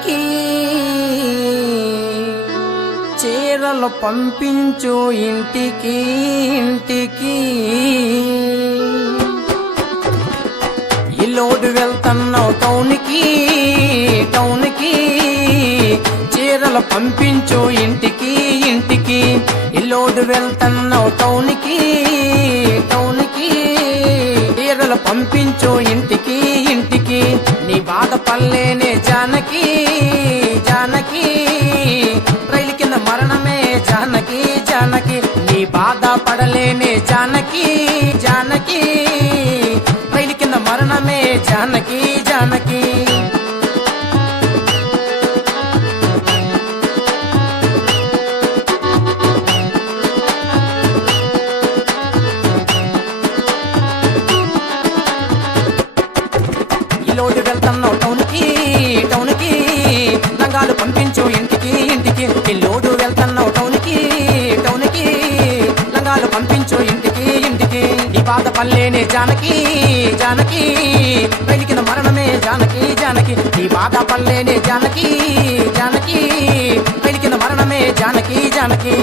ఇంటికి చీరలు పంపించు ఇంటికి ఇంటికి ఇల్లోడు వెళ్తున్నావు టౌన్కి టౌన్కి చీరలు పంపించు ఇంటికి ఇంటికి ఇల్లోడు వెళ్తున్నావు టౌన్కి టౌన్కి చీరలు పంపించు ఇంటికి ఇంటికి నీ బాధ పల్లేనే జానకి జానకి రైలు కింద మరణమే జానకి జానకి నీ బాధ పడలేనే జానకి జానకి రైలు కింద మరణమే జానకి జానకి ఇల్లోడు వెళ్తున్నావు టౌన్కి టౌన్కి లంగాలు పంపించు ఇంటికి ఇంటికి ఇల్లోడు వెళ్తున్నావు టౌన్కి టౌన్కి లంగాలు పంపించు ఇంటికి ఇంటికి నీ బాధ పల్లేనే జానకి జానకి రైలు కింద మరణమే జానకి జానకి నీ బాధ పల్లేనే జానకి జానకి రైలు కింద మరణమే జానకి జానకి